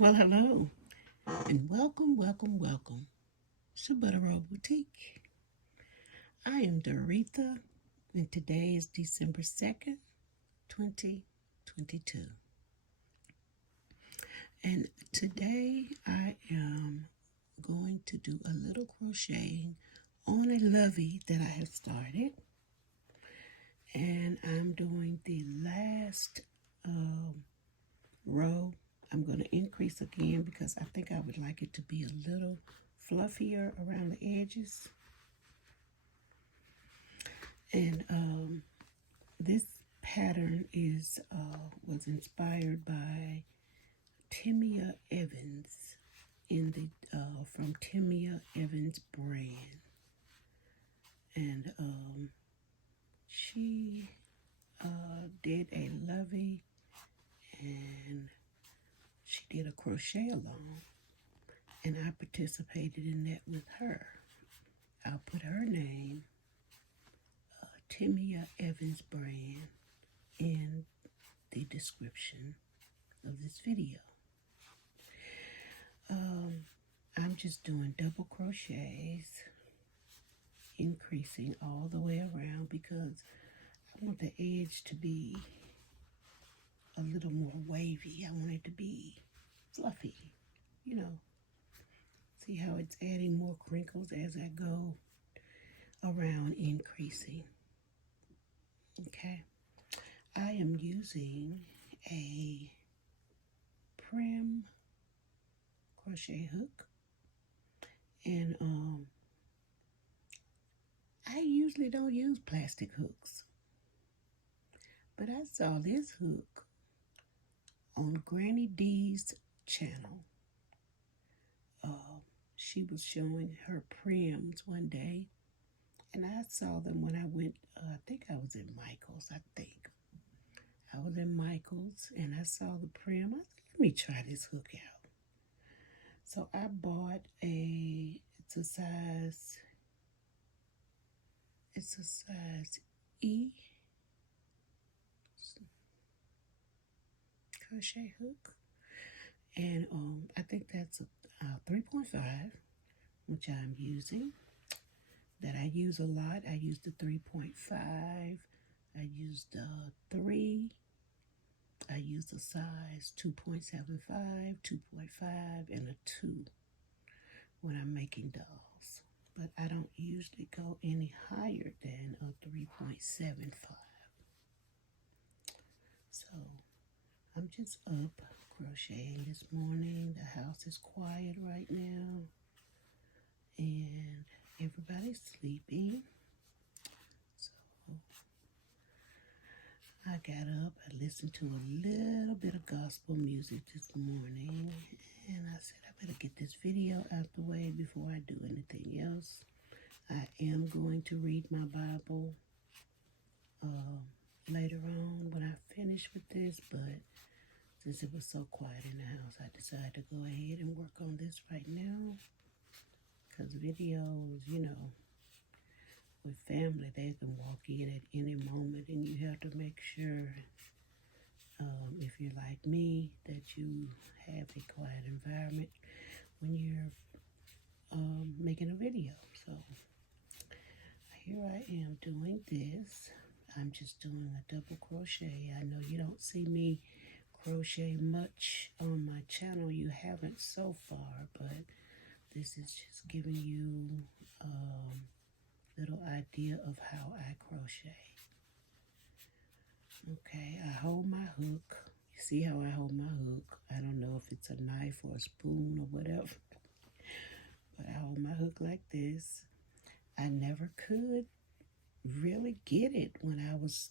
Well, hello, and welcome to Butter Roll Boutique. I am Doretha, and today is December 2nd, 2022. And today I am going to do a little crocheting on a lovey that I have started. And I'm doing the last row. I'm going to increase again because I think I would like it to be a little fluffier around the edges. And this pattern was inspired by Timia Evans in the from Timia Evans brand, and she did a lovey, and she did a crochet along, and I participated in that with her. I'll put her name, Timia Evans brand, in the description of this video. I'm just doing double crochets, increasing all the way around because I want the edge to be a little more wavy. I want it to be fluffy, you know. See how it's adding more crinkles as I go around increasing. Okay. I am using a Prym crochet hook, and I usually don't use plastic hooks, but I saw this hook on Granny D's channel. She was showing her Pryms one day, and I saw them when I went, I think I was in Michael's, I was in Michael's, and I saw the Prym. I said, let me try this hook out. So I bought it's a size E crochet hook, and I think that's a 3.5, which I'm using, that I use a lot. I used the 3.5, I used the 3, I used a size 2.75, 2.5, and a 2 when I'm making dolls. But I don't usually go any higher than a 3.75. So I'm just up crocheting this morning. The house is quiet right now, and everybody's sleeping. So I got up, I listened to a little bit of gospel music this morning, and I said I better get this video out the way before I do anything else. I am going to read my Bible later on when I finish with this, but since it was so quiet in the house, I decided to go ahead and work on this right now, because videos, you know, with family, they can walk in at any moment, and you have to make sure, if you're like me, that you have a quiet environment when you're making a video. So here I am doing this. I'm just doing a double crochet. I know you don't see me crochet much on my channel. You haven't so far, but this is just giving you a little idea of how I crochet. Okay, I hold my hook. You see how I hold my hook? I don't know if it's a knife or a spoon or whatever, but I hold my hook like this. I never could really get it when I was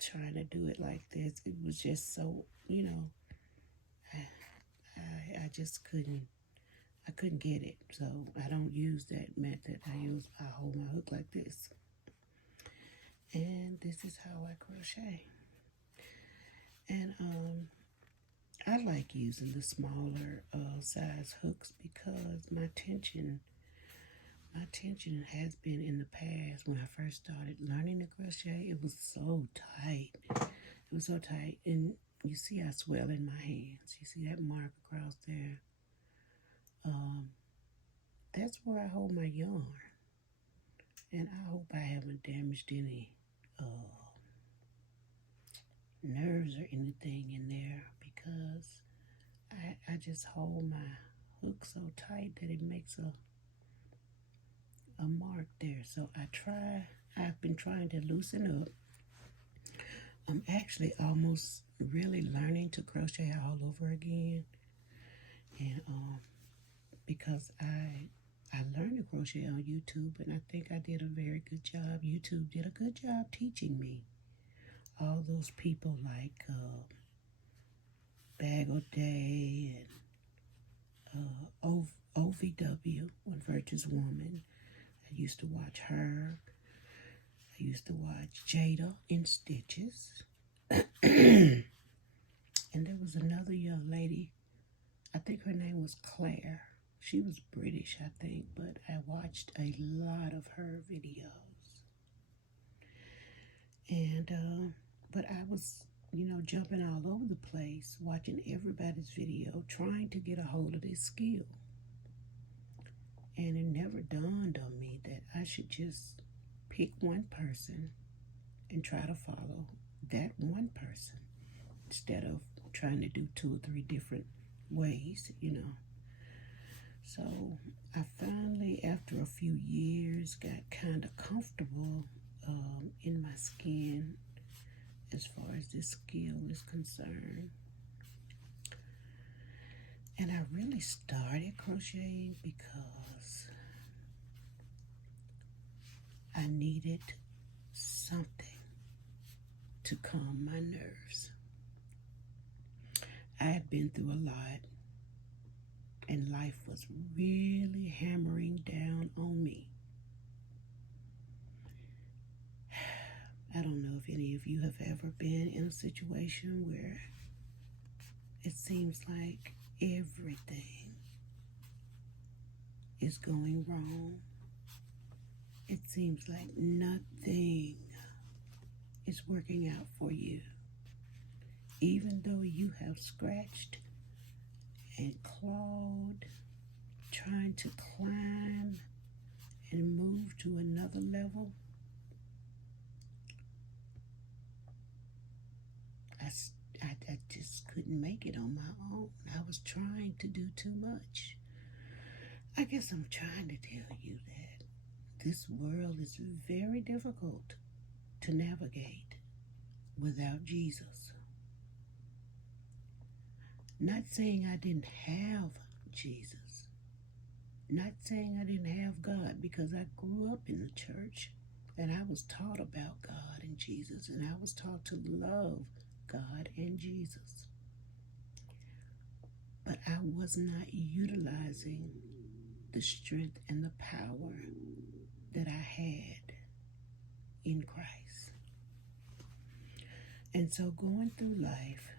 trying to do it like this. It was just so, you know, I just couldn't get it. So I don't use that method. I hold my hook like this, and this is how I crochet. And I like using the smaller size hooks because my tension has been in the past. When I first started learning to crochet, it was so tight. It was so tight, and you see I swell in my hands. You see that mark across there? Um, that's where I hold my yarn. And I hope I haven't damaged any nerves or anything in there, because I just hold my hook so tight that it makes a mark there. So I've been trying to loosen up. I'm actually almost really learning to crochet all over again. And because I learned to crochet on YouTube, and I think I did a very good job. YouTube did a good job teaching me. All those people like Bag O Day and OVW, One Virtuous Woman. I used to watch her. I used to watch Jada in Stitches. And there was another young lady, I think her name was Claire. She was British, I think, but I watched a lot of her videos. And, but I was, jumping all over the place, watching everybody's video, trying to get a hold of this skill. And it never dawned on me that I should just pick one person and try to follow that one person instead of trying to do 2 or 3 different ways. So I finally, after a few years, got kind of comfortable in my skin as far as this skill is concerned. And I really started crocheting because I needed something to calm my nerves. I had been through a lot, and life was really hammering down on me. I don't know if any of you have ever been in a situation where it seems like everything is going wrong. It seems like nothing is working out for you. Even though you have scratched and clawed, trying to climb and move to another level, I just couldn't make it on my own. I was trying to do too much. I guess I'm trying to tell you that this world is very difficult to navigate without Jesus. Not saying I didn't have Jesus. Not saying I didn't have God, because I grew up in the church and I was taught about God and Jesus, and I was taught to love God and Jesus. But I was not utilizing the strength and the power that I had in Christ. And so going through life,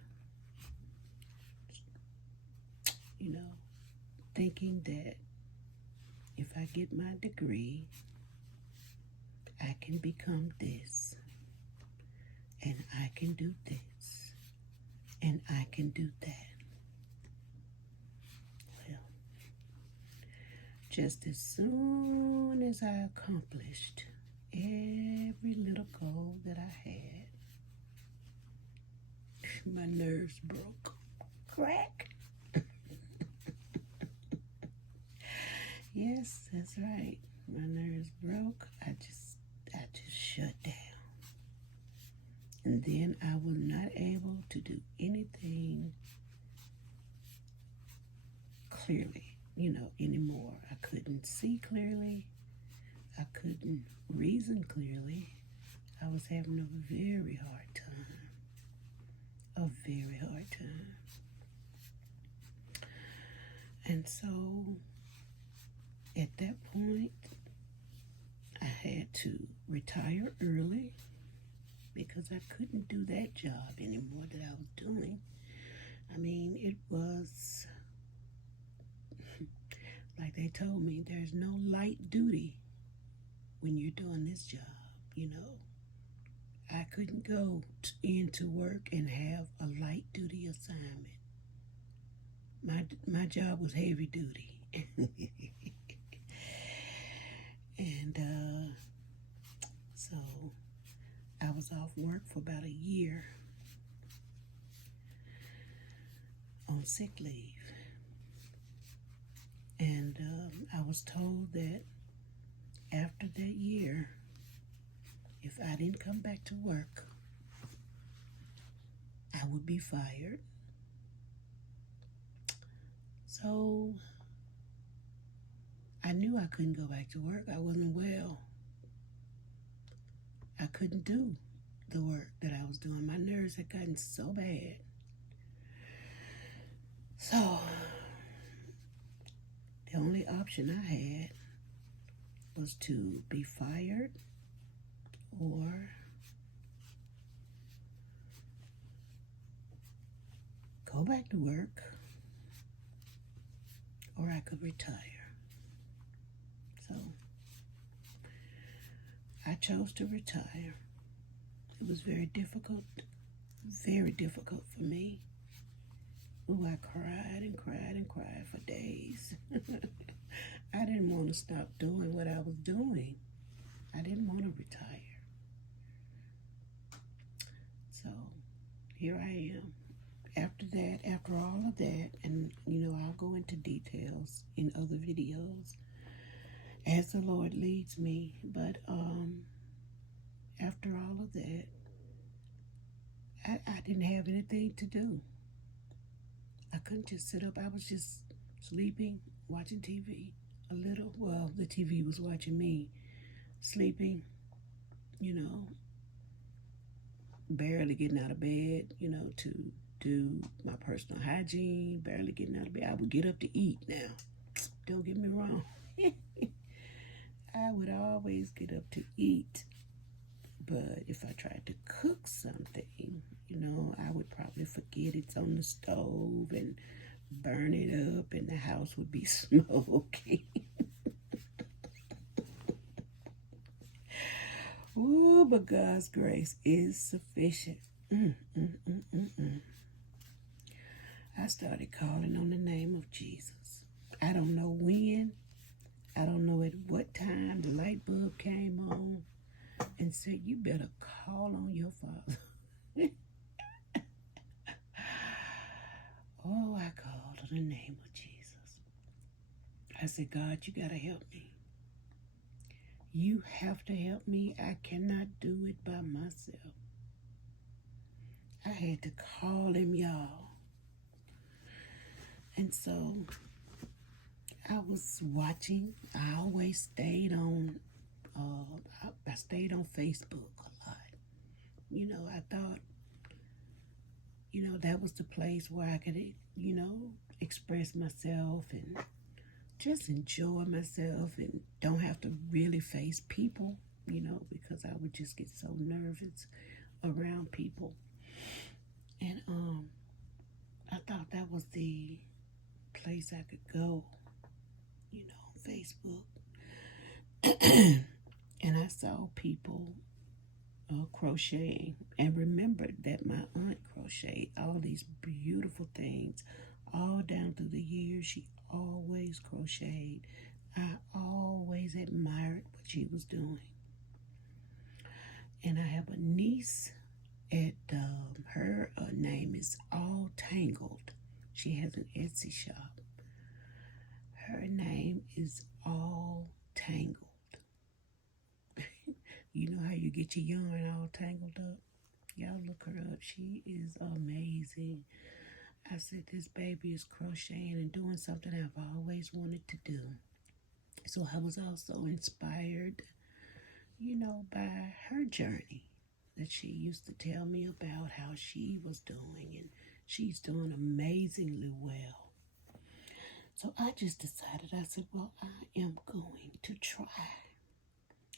thinking that if I get my degree, I can become this, and I can do this, and I can do that. Well, just as soon as I accomplished every little goal that I had, my nerves broke. Crack. Yes, that's right. My nerves broke. I just shut down. And then I was not able to do anything clearly, anymore. I couldn't see clearly. I couldn't reason clearly. I was having a very hard time. A very hard time. And so at that point, I had to retire early because I couldn't do that job anymore that I was doing. I mean, it was like they told me, there's no light duty when you're doing this job, I couldn't go into work and have a light duty assignment. My job was heavy duty. And so I was off work for about a year on sick leave. And I was told that after that year, if I didn't come back to work, I would be fired. So I knew I couldn't go back to work. I wasn't well. I couldn't do the work that I was doing. My nerves had gotten so bad. So the only option I had was to be fired or go back to work, or I could retire. So I chose to retire. It was very difficult for me. Ooh, I cried and cried and cried for days. I didn't want to stop doing what I was doing. I didn't want to retire. So here I am. After all of that, and I'll go into details in other videos as the Lord leads me. But after all of that, I didn't have anything to do. I couldn't just sit up. I was just sleeping, watching TV a little. Well, the TV was watching me, sleeping, barely getting out of bed, to do my personal hygiene, barely getting out of bed. I would get up to eat now. Don't get me wrong. I would always get up to eat. But if I tried to cook something, I would probably forget it's on the stove and burn it up, and the house would be smoky. Ooh, but God's grace is sufficient. I started calling on the name of Jesus. I don't know when. I don't know at what time the light bulb came on and said, you better call on your Father. Oh, I called on the name of Jesus. I said, God, you got to help me. You have to help me. I cannot do it by myself. I had to call him, y'all. And so I was watching. I always stayed on, I stayed on Facebook a lot. I thought, that was the place where I could, express myself and just enjoy myself and don't have to really face people, because I would just get so nervous around people. And I thought that was the place I could go, Facebook. And I saw people crocheting, and remembered that my aunt crocheted all these beautiful things all down through the years. She always crocheted. I always admired what she was doing. And I have a niece at her name is All Tangled. She has an Etsy shop. Her name is All Tangled. You know how you get your yarn all tangled up? Y'all look her up. She is amazing. I said, this baby is crocheting and doing something I've always wanted to do. So I was also inspired, by her journey that she used to tell me about how she was doing, and she's doing amazingly well. So I just decided, I said, well, I am going to try.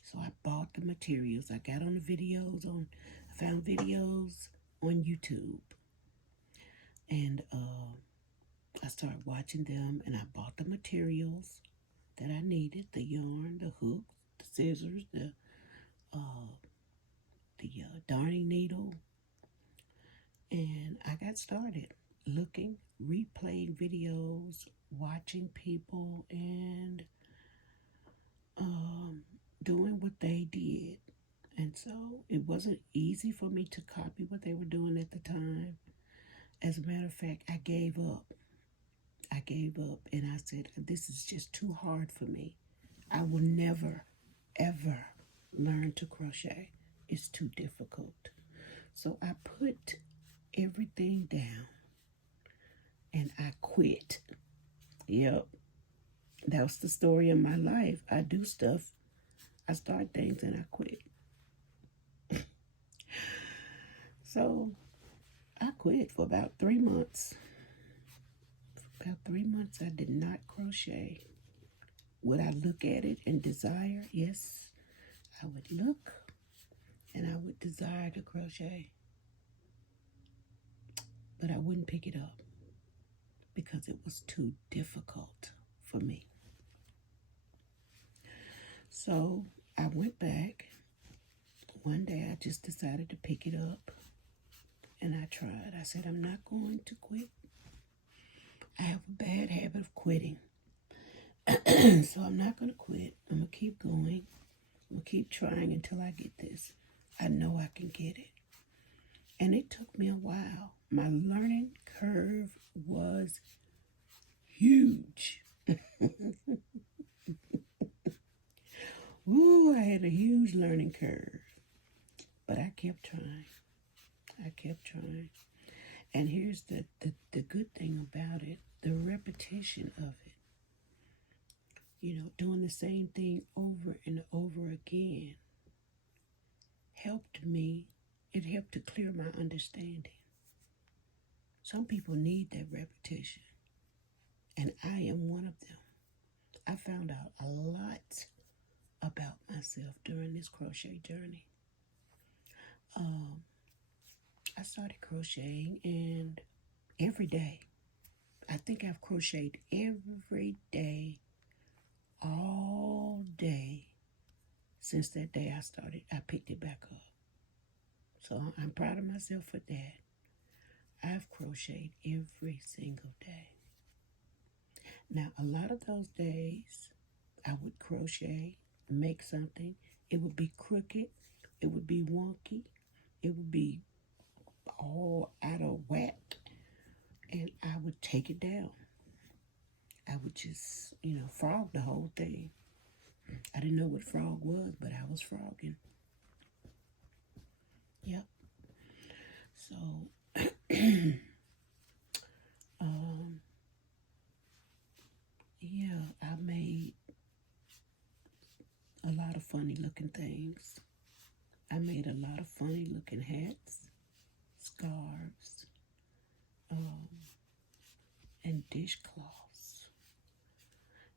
So I bought the materials. I got on the videos I found videos on YouTube. And I started watching them, and I bought the materials that I needed, the yarn, the hooks, the scissors, the darning needle, and I got started looking, replaying videos, watching people, and doing what they did. And so it wasn't easy for me to copy what they were doing at the time. As a matter of fact, I gave up. And I said, this is just too hard for me. I will never, ever learn to crochet. It's too difficult. So I put everything down and I quit. Yep. That was the story of my life. I do stuff, I start things, and I quit. So I quit for about 3 months. About 3 months, I did not crochet. Would I look at it and desire? Yes, I would look and I would desire to crochet. But I wouldn't pick it up because it was too difficult for me. So I went back. One day I just decided to pick it up and I tried. I said, I'm not going to quit. I have a bad habit of quitting. So I'm not going to quit. I'm going to keep going. I'm going to keep trying until I get this. I know I can get it. And it took me a while. My learning curve was huge. Ooh, I had a huge learning curve. But I kept trying. And here's the good thing about it, the repetition of it. You know, doing the same thing over and over again helped me. It helped to clear my understanding. Some people need that repetition, and I am one of them. I found out a lot about myself during this crochet journey. I started crocheting, and every day, I think I've crocheted every day, all day, since that day I started. I picked it back up. So I'm proud of myself for that. I've crocheted every single day. Now, a lot of those days, I would crochet, make something. It would be crooked. It would be wonky. It would be all out of whack. And I would take it down. I would just, frog the whole thing. I didn't know what frog was, but I was frogging. Yep. So, yeah, I made a lot of funny looking things. I made a lot of funny looking hats, scarves, and dishcloths.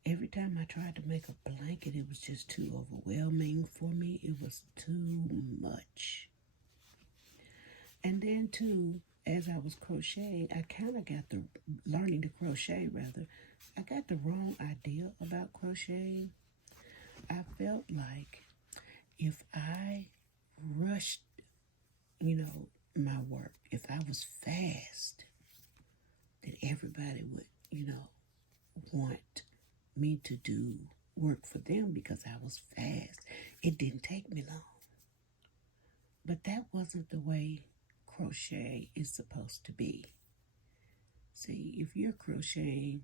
Every time I tried to make a blanket, it was just too overwhelming for me. It was too much. And then too, as I was crocheting, I kind of got learning to crochet rather. I got the wrong idea about crocheting. I felt like if I rushed, my work, if I was fast, then everybody would, want me to do work for them because I was fast. It didn't take me long. But that wasn't the way crochet is supposed to be. See, if you're crocheting,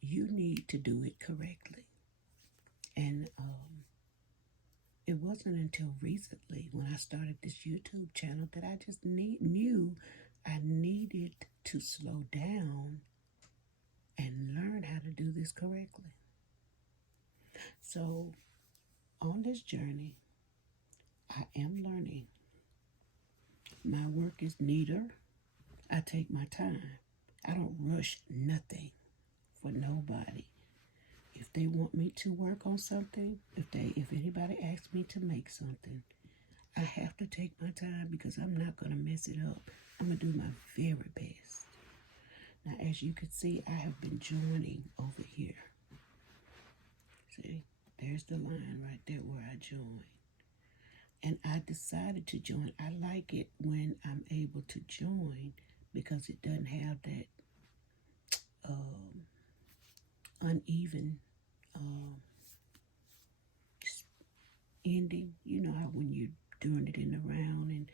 you need to do it correctly. And it wasn't until recently when I started this YouTube channel that I just knew I needed to slow down and learn how to do this correctly. So on this journey, I am learning. My work is neater. I take my time. I don't rush nothing for nobody. If they want me to work on something, if anybody asks me to make something, I have to take my time because I'm not going to mess it up. I'm going to do my very best. Now, as you can see, I have been joining over here. See, there's the line right there where I joined. And I decided to join. I like it when I'm able to join because it doesn't have that uneven ending. You know how when you're doing it in the round and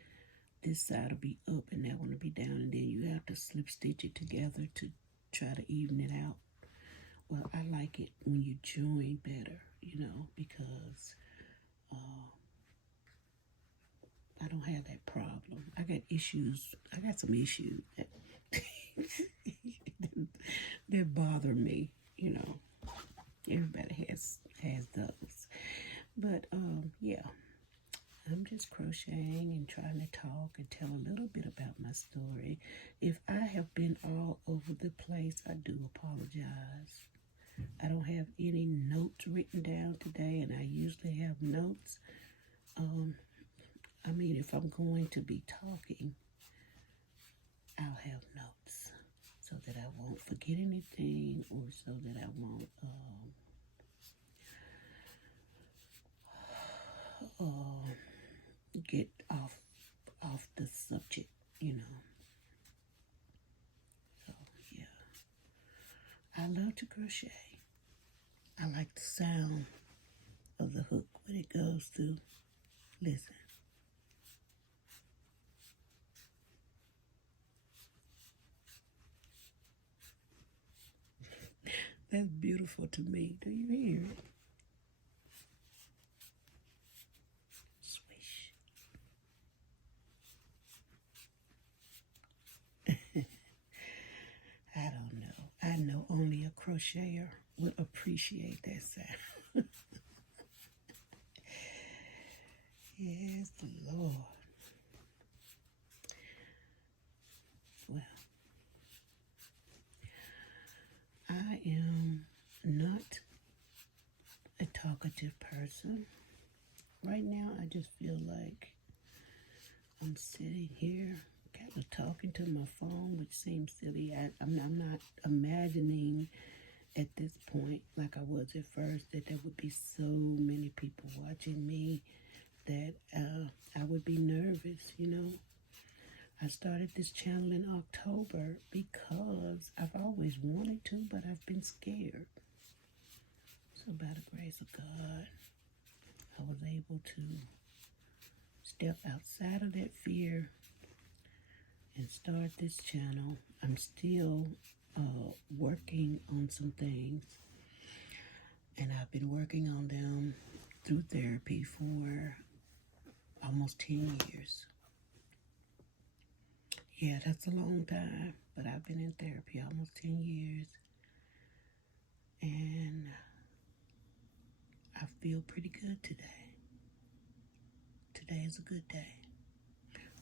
this side will be up and that one will be down, and then you have to slip stitch it together to try to even it out. Well, I like it when you join better, you know, because I don't have that problem. I got issues. I got some issues that, that bother me, you know. Everybody has those. But yeah, I'm just crocheting and trying to talk and tell a little bit about my story. If I have been all over the place, I do apologize. I don't have any notes written down today, and I usually have notes. I mean, if I'm going to be talking, I'll have notes so that I won't forget anything, or so that I won't get off the subject, you know. So yeah, I love to crochet. I like the sound of the hook when it goes through. Listen. That's beautiful to me. Do you hear it? Swish. I don't know. I know only a crocheter would appreciate that sound. Yes, Lord. Well, I am not a talkative person. Right now, I just feel like I'm sitting here kind of talking to my phone, which seems silly. I'm not imagining at this point, like I was at first, that there would be so many people watching me that I would be nervous, you know. I started this channel in October because I've always wanted to, but I've been scared. So by the grace of God, I was able to step outside of that fear and start this channel. I'm still working on some things, and I've been working on them through therapy for almost 10 years. Yeah, that's a long time, but I've been in therapy almost 10 years, and I feel pretty good today. Today is a good day.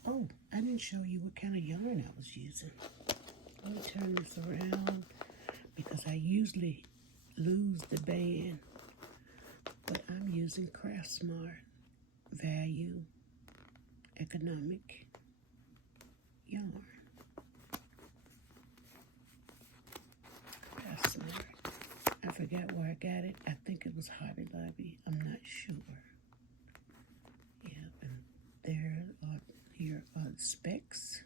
Oh, I didn't show you what kind of yarn I was using. Let me turn this around because I usually lose the band, but I'm using Craftssmart value economic yarn. Craftssmart. I forgot where I got it. I think it was Hobby Lobby. I'm not sure. Yeah, and here are the specs.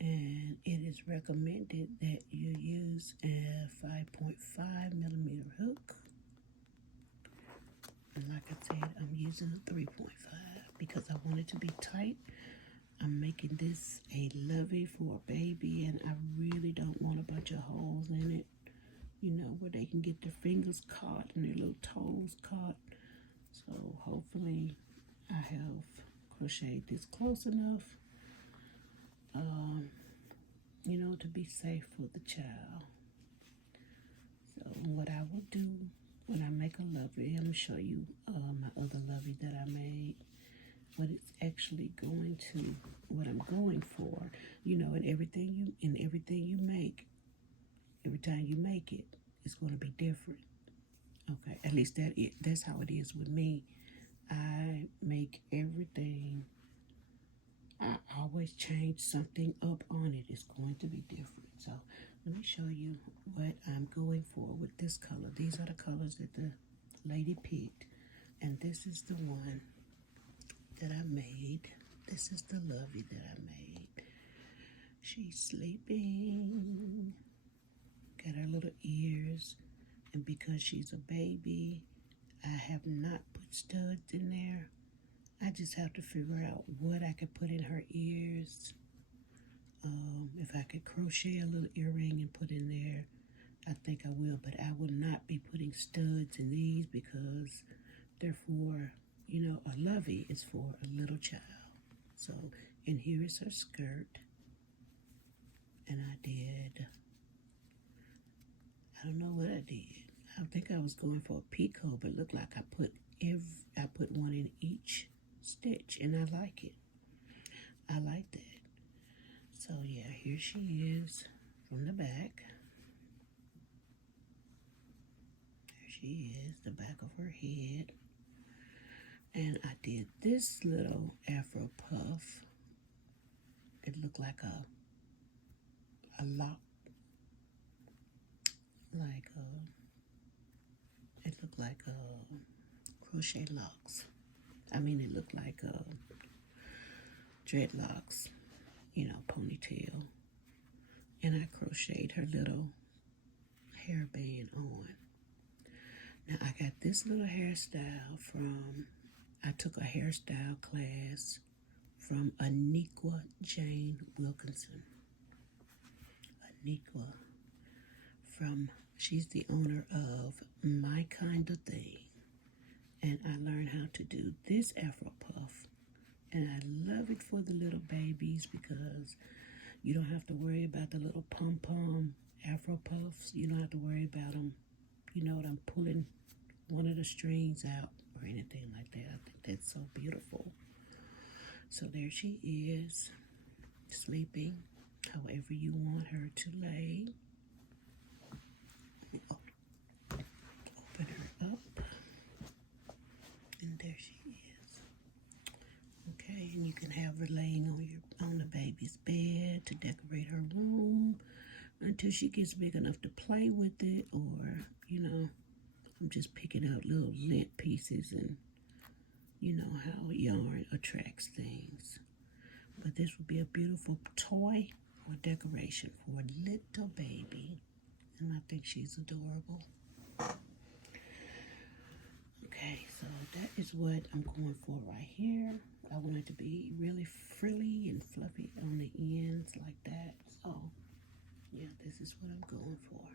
And it is recommended that you use a 5.5 millimeter hook. And like I said, I'm using a 3.5 because I want it to be tight. I'm making this a lovey for a baby, and I really don't want a bunch of holes in it, you know, where they can get their fingers caught and their little toes caught. So hopefully I have crocheted this close enough, you know, to be safe for the child. So what I will do when I make a lovey, I'm going to show you my other lovey that I made. What it's actually going to, what I'm going for, you know, and everything you make, every time you make it, it's going to be different. Okay, at least that's how it is with me. I make everything. I always change something up on it. It's going to be different. So let me show you what I'm going for with this color. These are the colors that the lady picked. And this is the one that I made. This is the lovey that I made. She's sleeping. Got her little ears. And because she's a baby, I have not put studs in there. I just have to figure out what I could put in her ears. If I could crochet a little earring and put in there, I think I will. But I will not be putting studs in these because they're for, you know, a lovey is for a little child. So, and here is her skirt. And I don't know what I did. I think I was going for a picot, but it looked like I put one in each stitch, and I like it. I like that. So yeah, here she is from the back. There she is, the back of her head. And I did this little afro puff. It looked like a lock, like it looked like crochet locks. I mean, it looked like dreadlocks, you know, ponytail. And I crocheted her little hairband on. Now I got this little hairstyle from, I took a hairstyle class from Aniqua Jane Wilkinson. Aniqua she's the owner of My Kind of Thing. And I learned how to do this afro puff. And I love it for the little babies because you don't have to worry about the little pom-pom afro puffs. You don't have to worry about them, you know, I'm pulling one of the strings out or anything like that. I think that's so beautiful. So there she is, sleeping however you want her to lay. Open her up. And there she is. Okay, and you can have her laying on the baby's bed to decorate her room until she gets big enough to play with it, or, you know, I'm just picking out little lint pieces, and you know how yarn attracts things. But this would be a beautiful toy or decoration for a little baby, and I think she's adorable. Okay, so that is what I'm going for right here. I want it to be really frilly and fluffy on the ends like that. So, yeah, this is what I'm going for.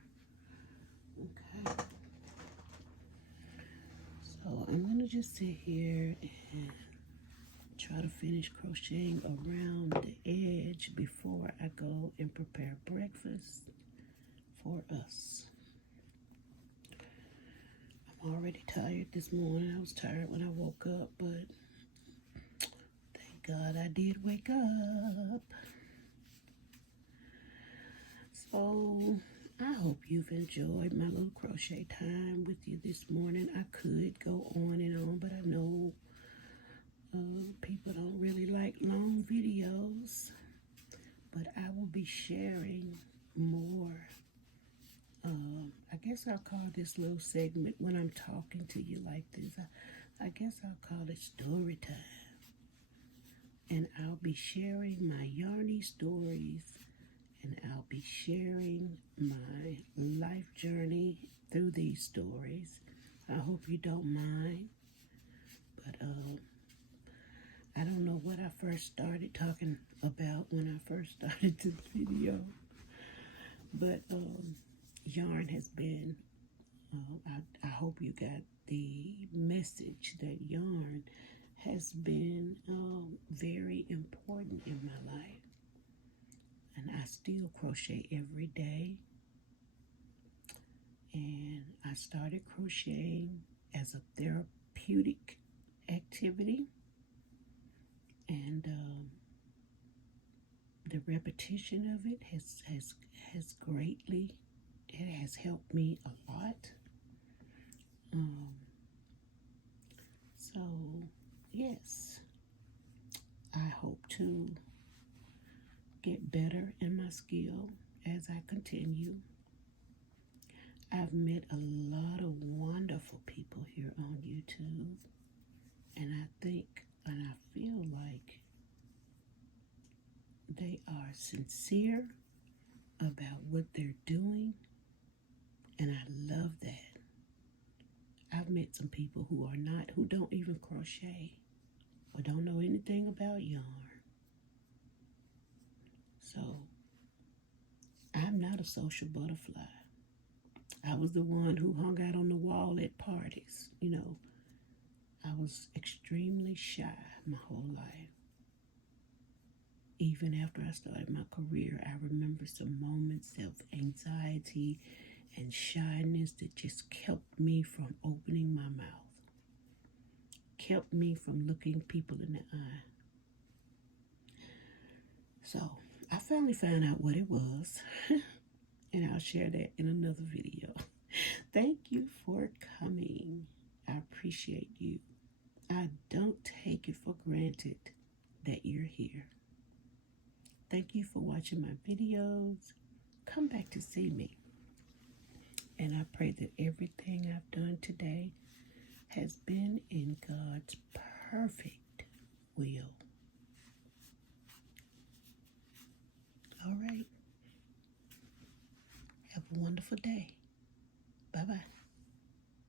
Okay. So I'm going to just sit here and try to finish crocheting around the edge before I go and prepare breakfast for us. I'm already tired this morning. I was tired when I woke up, but thank God I did wake up. So I hope you've enjoyed my little crochet time with you this morning. I could go on and on, but I know people don't really like long videos. But I will be sharing more. I guess I'll call this little segment when I'm talking to you like this. I guess I'll call it story time. And I'll be sharing my yarny stories, and I'll be sharing my life journey through these stories. I hope you don't mind. But I don't know what I first started talking about when I first started this video. But yarn has been, I hope you got the message that yarn has been very important in my life. And I still crochet every day. And I started crocheting as a therapeutic activity. And the repetition of it has greatly, it has helped me a lot. So, yes, I hope to get better in my skill as I continue. I've met a lot of wonderful people here on YouTube. And I think and I feel like they are sincere about what they're doing, and I love that. I've met some people who don't even crochet or don't know anything about yarn. So I'm not a social butterfly. I was the one who hung out on the wall at parties. I was extremely shy my whole life. Even after I started my career, I remember some moments of anxiety and shyness that just kept me from opening my mouth, kept me from looking people in the eye. So I finally found out what it was, and I'll share that in another video. Thank you for coming. I appreciate you. I don't take it for granted that you're here. Thank you for watching my videos. Come back to see me. And I pray that everything I've done today has been in God's perfect will. All right. Have a wonderful day. Bye-bye.